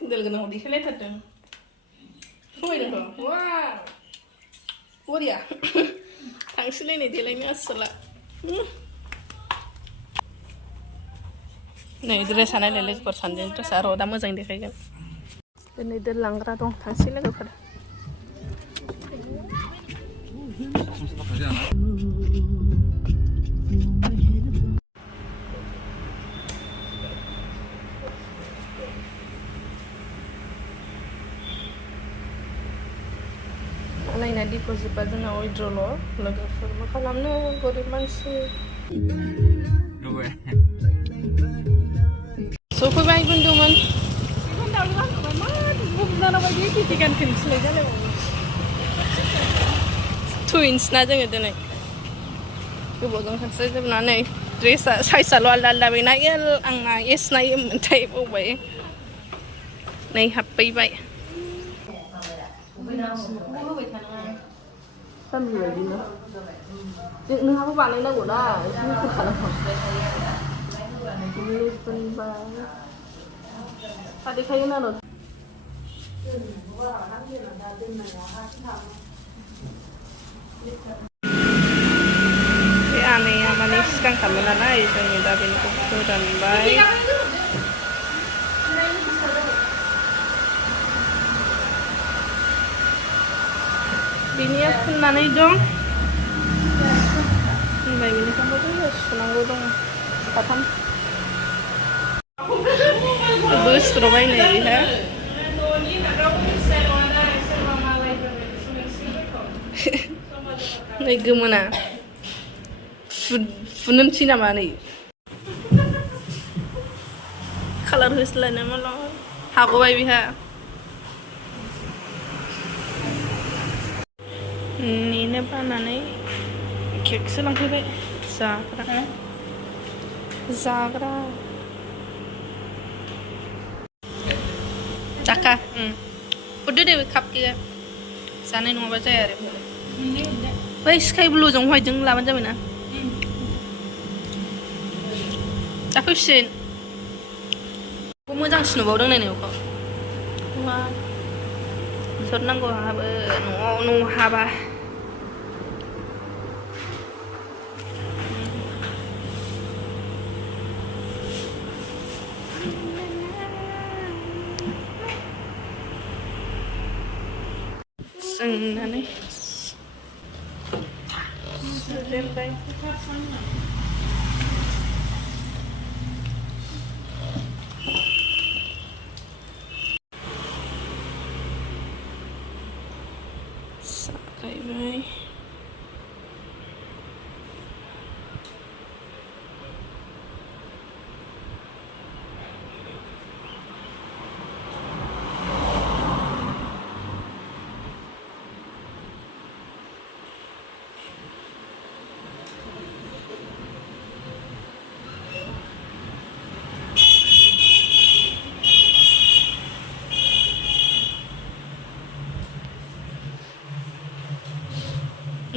सेन्देल गोनां देखायलायथारदों समायदोंथ' वाव बरिया थांसैलाय नै देलायनो आसोला नै ड्रेसा नायलाय लोगोफोर सानैनि ड्रेसा र' दा मोजां देखायगोन दिनै दोनलांग्रा दं थांसै लोगोफोर नायना डिप'जिटआ जोंना उइड्रल' लोगोफोर मा खालामनो गरिब मानसि सफैबाय बुंदोंमोन टुइन्स ना जोङो दिनै गोबावजों खनसे जोबनानै ड्रेसा साइजआल' आलदा आलदा बेना एल आंना एस नायोमोनथाय बावबाय नै हाबफैबाय नोंहाबो बानायनांगौ ना देखायगोन आरो बे आनैया माने सिगांखामोन नालाय जोंनि दा बेनिखौ फोरानबाय बिनिया फुननानै दं फुनबाय बिनिखायनो सुनांगौ दं साथाम बोस्र'बाय नै बेहा नै गोमोना फुननोसै नामा नै कालार होस्लायनो माला हागबाय बेहा नेनो बानानै केकसो लांफैबाय जाग्रा जाखा हरदो दे काप केकआ जानाय नङाबा जाया आरो बै स्काइ ब्लुजों हवाइटजों लाबानो जाबाय ना जाफैसिगोन मोजांसिन नुबावदों नायनायावखौ सोर नांगौ आंहाबो न'आव न' हाबा सोंनानै सुजेनबाय सागायबाय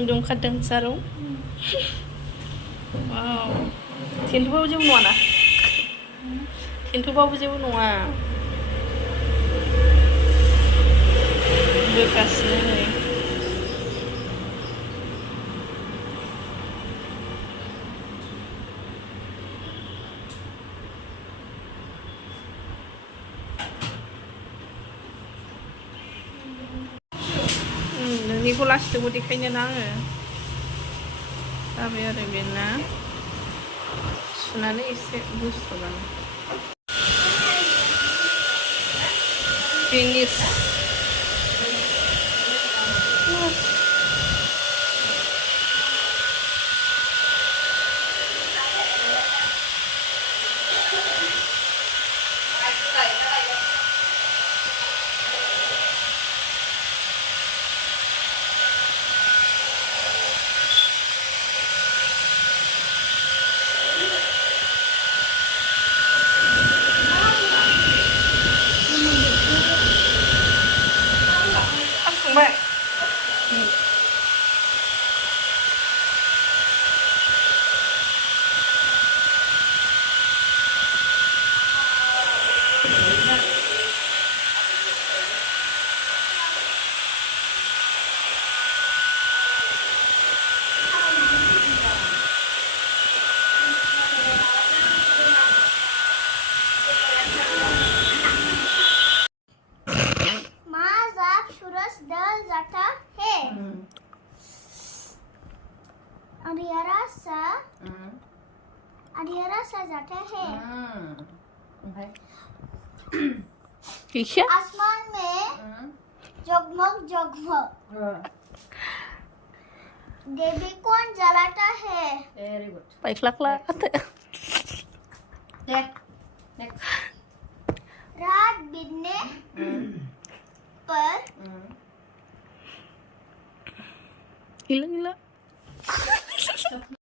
Dongkadang sarung. Wow. Tintubaw jew nua na. Tintubaw jew nua. Bekas ni. Niko last tu budi kayaknya nangge. Tapi ada bena. Sunane isi bus kan. Finish. अंधेरा सा जाता है। Kisha? आसमान में जगमग जगमग देवी कौन जलाता है? Very good. Paikhlak-lak. Next. रात बीतने पर Gila-gila.